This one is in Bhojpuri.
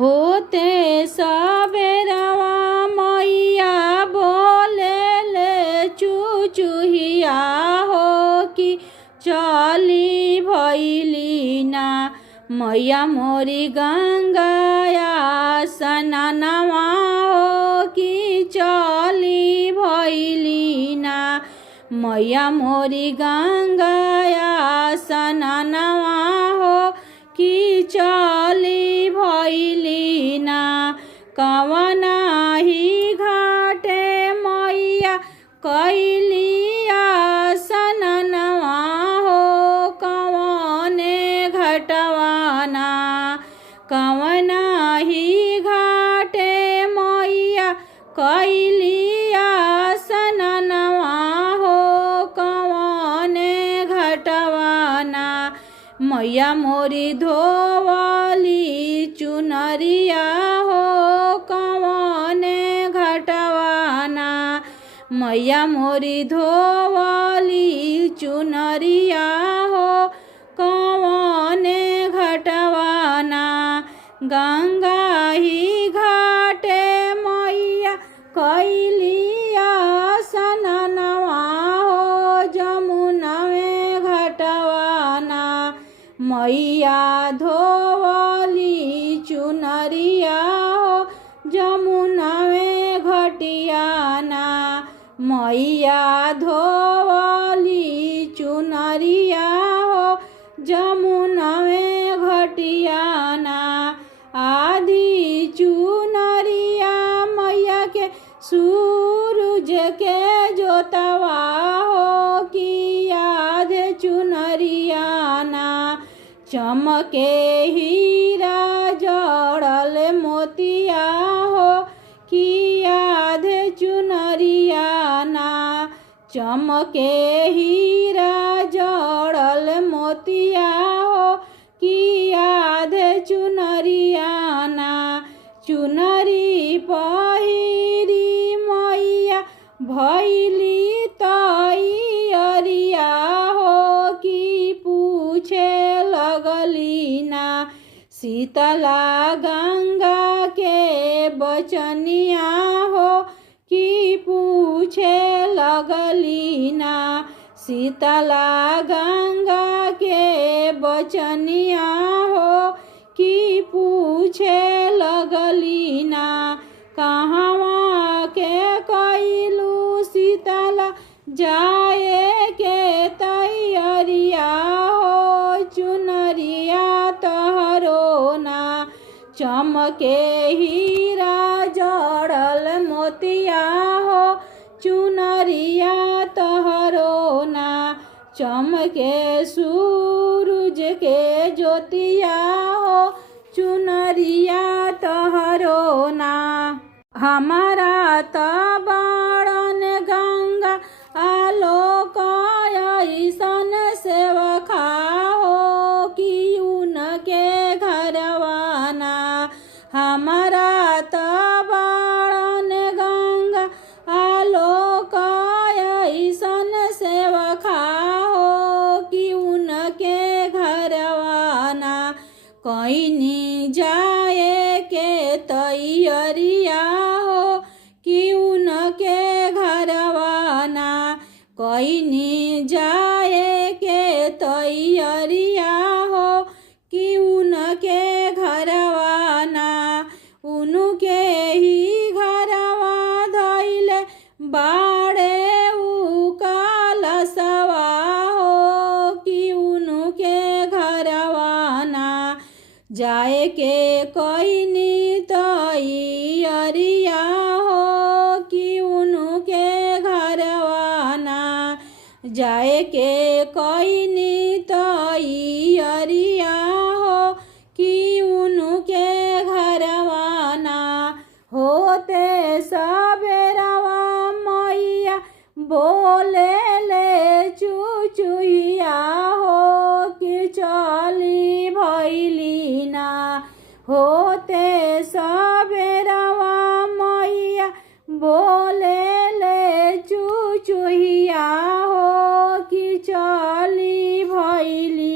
होते सबेरवा मैया बोले ले चुचुहिया हो कि चली भैली ना मैया मोरी गंगाया सननवा हो कि चली भैली ना मैया मोरी गंगाया सननवा हो कि चली भैली ना कवना ही घाटे मैया कैलिया सननवा हो कवने घटवाना कवना ही घाटे मैया कैलिया सननवा हो कवने घटवाना मैया मोरी धोवली चुनरिया हो कवने घटवाना मैया मोरी धोवली चुनरिया हो कवने घटवाना गंगा ही घाटे मैया कैलिया सननवा हो जमुना में घटवाना मैया धोवली चुनरिया हो जमुना में घटियाना मैया धोवली चुनरिया हो जमुना में घटियाना आदि चुनरिया मैया के सूरज के जोतवा हो कि याद चुनरियाना चमके हीरा जड़ल मोतिया हो कि याद चुनरियाना चमके हीरा जड़ल मोतिया हो कि याद चुनरियाना चुनरी पहिरी मैया भैली तैयरिया हो कि पूछे लगली ना शीतला गंगा के बचनिया हो कि पूछे लगली ना शीतला गंगा के बचनिया हो कि पूछे लगली ना कहवा के कैलू शीतला जाए के तैयरिया हो चुनरिया तहरो ना चमके हीरा जड़ल मोतिया हो चुनरिया तहरो ना चमके सूरज के ज्योतिया हो चुनरिया तहरो ना हमारा तबड़न गंगा आलोक ऐसन सेवखा हो कि उनके घरवाना हमारा तबड़न गंगा आलोक ऐसन सेवखा हो कि उनके घरवाना कैनी जाए के तैयरिया हो कि उनके घरवाना कैनी जाए के तैयरिया हो कि उनके घरवाना उनके ही घरवा धैले बाड़े उ कलशवा हो कि उनके घरवाना जाए के कैनी तैयरिया हो कि उनके घरवाना जाए के कैनी तैयरिया हो कि उनके घरवाना होते सबेरवा मैया बोले ले चुचुहिया हो कि चली भैली ना होते सबेरवा मैया बोले ले चुचुहिया हो कि चली भैली